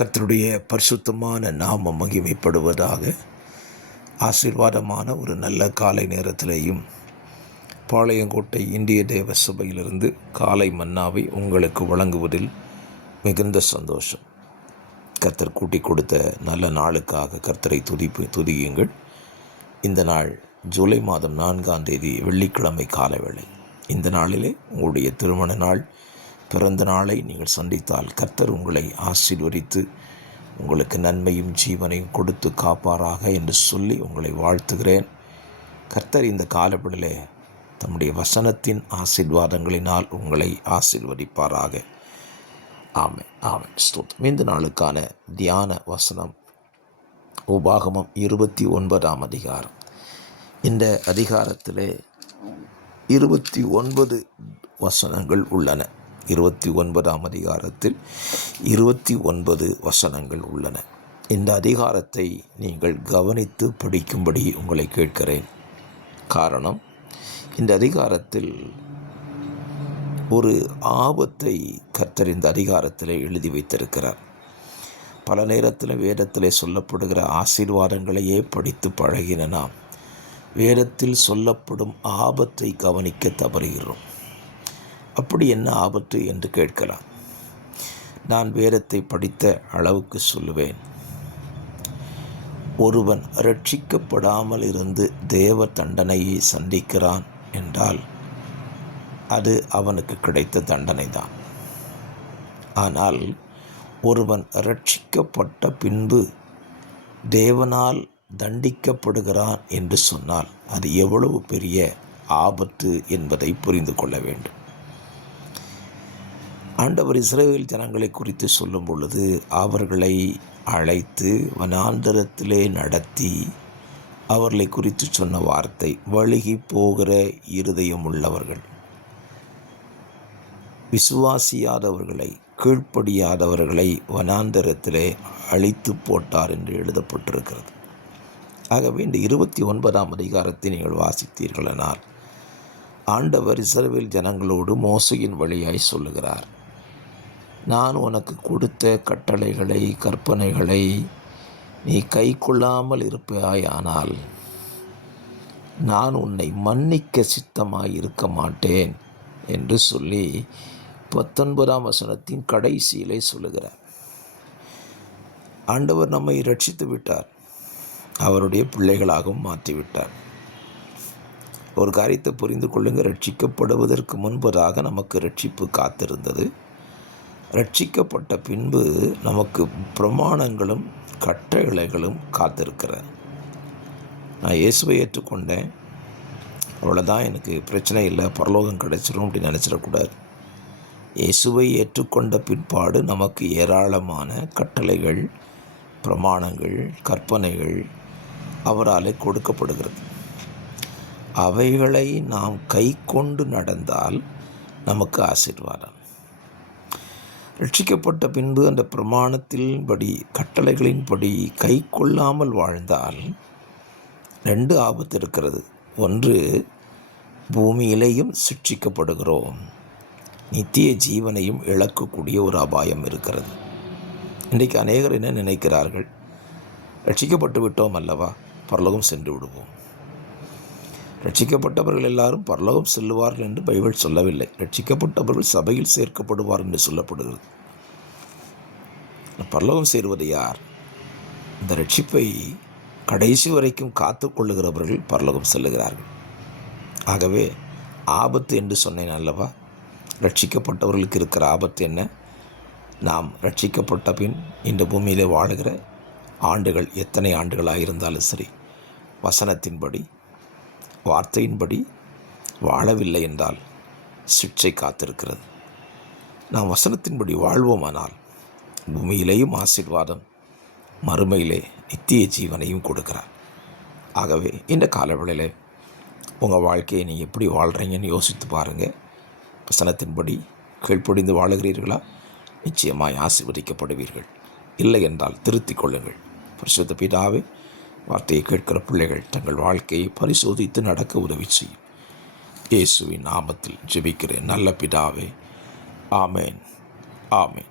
கர்த்தருடைய பரிசுத்தமான நாமம் மகிமைப்படுவதாக. ஆசீர்வாதமான ஒரு நல்ல காலை நேரத்திலேயும் பாளையங்கோட்டை இந்திய தேவ சபையிலிருந்து காலை மன்னாவை உங்களுக்கு வழங்குவதில் மிகுந்த சந்தோஷம். கர்த்தர் கூட்டி கொடுத்த நல்ல நாளுக்காக கர்த்தரை துதியுங்கள். இந்த நாள் ஜூலை மாதம் 4ஆம் தேதி வெள்ளிக்கிழமை காலவேளை. இந்த நாளிலே உங்களுடைய திருமண நாள், பிறந்த நாளை நீங்கள் சந்தித்தால் கர்த்தர் உங்களை ஆசீர்வதித்து உங்களுக்கு நன்மையும் ஜீவனையும் கொடுத்து காப்பாராக என்று சொல்லி உங்களை வாழ்த்துகிறேன். கர்த்தர் இந்த காலப்படிலே தம்முடைய வசனத்தின் ஆசீர்வாதங்களினால் உங்களை ஆசீர்வதிப்பாராக. ஆமென், ஆமென், ஸ்தோத்திரம். இந்த நாளுக்கான தியான வசனம் உபாகமம் 29ஆம் அதிகாரம். இந்த அதிகாரத்திலே 29 வசனங்கள் உள்ளன. 29ஆம் அதிகாரத்தில் 29 வசனங்கள் உள்ளன. இந்த அதிகாரத்தை நீங்கள் கவனித்து படிக்கும்படி உங்களை கேட்கிறேன். காரணம், இந்த அதிகாரத்தில் ஒரு ஆபத்தை கர்த்தர் இந்த அதிகாரத்தில் எழுதி வைத்திருக்கிறார். பல நேரத்தில் வேதத்தில் சொல்லப்படுகிற ஆசீர்வாதங்களையே படித்து பழகின நாம் வேதத்தில் சொல்லப்படும் ஆபத்தை கவனிக்க தவறுகிறோம். அப்படி என்ன ஆபத்து என்று கேட்கலாம். நான் வேதத்தை படித்த அளவுக்கு சொல்லுவேன். ஒருவன் ரட்சிக்கப்படாமல் இருந்து தேவ தண்டனையை சந்திக்கிறான் என்றால் அது அவனுக்கு கிடைத்த தண்டனை தான். ஆனால் ஒருவன் ரட்சிக்கப்பட்ட பின்பு தேவனால் தண்டிக்கப்படுகிறான் என்று சொன்னால் அது எவ்வளவு பெரிய ஆபத்து என்பதை புரிந்து கொள்ள வேண்டும். ஆண்டவர் இஸ்ரவேல் ஜனங்களை குறித்து சொல்லும் பொழுது அவர்களை அழைத்து வனாந்தரத்திலே நடத்தி அவர்களை குறித்து சொன்ன வார்த்தை, வழுகி போகிற இருதயம் உள்ளவர்கள், விசுவாசியாதவர்களை, கீழ்ப்படியாதவர்களை வனாந்தரத்திலே அழித்து போட்டார் என்று எழுதப்பட்டிருக்கிறது. ஆகவே இந்த 29ஆம் அதிகாரத்தை நீங்கள் வாசித்தீர்களானால் ஆண்டவர் இஸ்ரவேல் ஜனங்களோடு மோசையின் வழியாய் சொல்லுகிறார், நான் உனக்கு கொடுத்த கட்டளைகளை, கற்பனைகளை நீ கை கொள்ளாமல் இருப்பாயானால் நான் உன்னை மன்னிக்க சித்தமாய் இருக்க மாட்டேன் என்று சொல்லி 19ஆம் வசனத்தின் கடைசியிலே சொல்லுகிறார். ஆண்டவர் நம்மை ரட்சித்து விட்டார், அவருடைய பிள்ளைகளாகவும் மாற்றிவிட்டார். ஒரு காரியத்தை புரிந்து கொள்ளுங்கள். ரட்சிக்கப்படுவதற்கு முன்பதாக நமக்கு ரட்சிப்பு காத்திருந்தது. ரட்சிக்கப்பட்ட பின்பு நமக்கு பிரமாணங்களும் கட்டளைகளும் காத்திருக்கிறார். நான் இயேசுவை ஏற்றுக்கொண்டேன், அவ்வளோதான், எனக்கு பிரச்சனை இல்லை, பரலோகம் கிடைச்சிடும் அப்படின்னு நினச்சிடக்கூடாது. இயேசுவை ஏற்றுக்கொண்ட பிற்பாடு நமக்கு ஏராளமான கட்டளைகள், பிரமாணங்கள், கற்பனைகள் அவரால் கொடுக்கப்படுகிறது. அவைகளை நாம் கை கொண்டு நடந்தால் நமக்கு ஆசீர்வாதம். ரட்சிக்கப்பட்ட பின்பு அந்த பிரமாணத்தின்படி, கட்டளைகளின்படி கை கொள்ளாமல் வாழ்ந்தால் 2 ஆபத்து இருக்கிறது. ஒன்று, பூமியிலேயும் சிட்சிக்கப்படுகிறோம், நித்திய ஜீவனையும் இழக்கக்கூடிய ஒரு அபாயம் இருக்கிறது. இன்றைக்கு அநேகர் என்ன நினைக்கிறார்கள், ரட்சிக்கப்பட்டு விட்டோம் அல்லவா, பரலோகம் சென்று விடுவோம். ரட்சிக்கப்பட்டவர்கள் எல்லாரும் பரலோகம் செல்லுவார்கள் என்று பைபிள் சொல்லவில்லை. ரட்சிக்கப்பட்டவர்கள் சபையில் சேர்க்கப்படுவார் என்று சொல்லப்படுகிறது. பரலோகம் சேருவது யார்? இந்த ரட்சிப்பை கடைசி வரைக்கும் காத்து கொள்ளுகிறவர்கள் பரலோகம் செல்லுகிறார்கள். ஆகவே ஆபத்து என்று சொன்னேன் அல்லவா, ரட்சிக்கப்பட்டவர்களுக்கு இருக்கிற ஆபத்து என்ன? நாம் ரட்சிக்கப்பட்ட பின் இந்த பூமியிலே வாழுகிற ஆண்டுகள் எத்தனை ஆண்டுகளாக இருந்தாலும் சரி, வசனத்தின்படி, வார்த்தையின்படி வாழவில்லை என்றால் சிட்சை காத்திருக்கிறது. நாம் வசனத்தின்படி வாழ்வோமானால் பூமியிலேயும் ஆசீர்வாதம், மறுமையிலே நித்திய ஜீவனையும் கொடுக்கிறார். ஆகவே இந்த காலவெளியிலே உங்கள் வாழ்க்கையை நீங்கள் எப்படி வாழ்கிறீங்கன்னு யோசித்து பாருங்கள். வசனத்தின்படி கீழ்ப்படிந்து வாழுகிறீர்களா? நிச்சயமாய் ஆசீர்வதிக்கப்படுவீர்கள். இல்லை என்றால் திருத்திக் கொள்ளுங்கள். பரிசுத்த பிதாவே, வார்த்தையை கேட்கிற பிள்ளைகள் தங்கள் வாழ்க்கையை பரிசோதித்து நடக்க உதவி செய்யும். இயேசுவின் நாமத்தில் ஜெபிக்கிறேன் நல்ல பிதாவே. ஆமேன், ஆமேன்.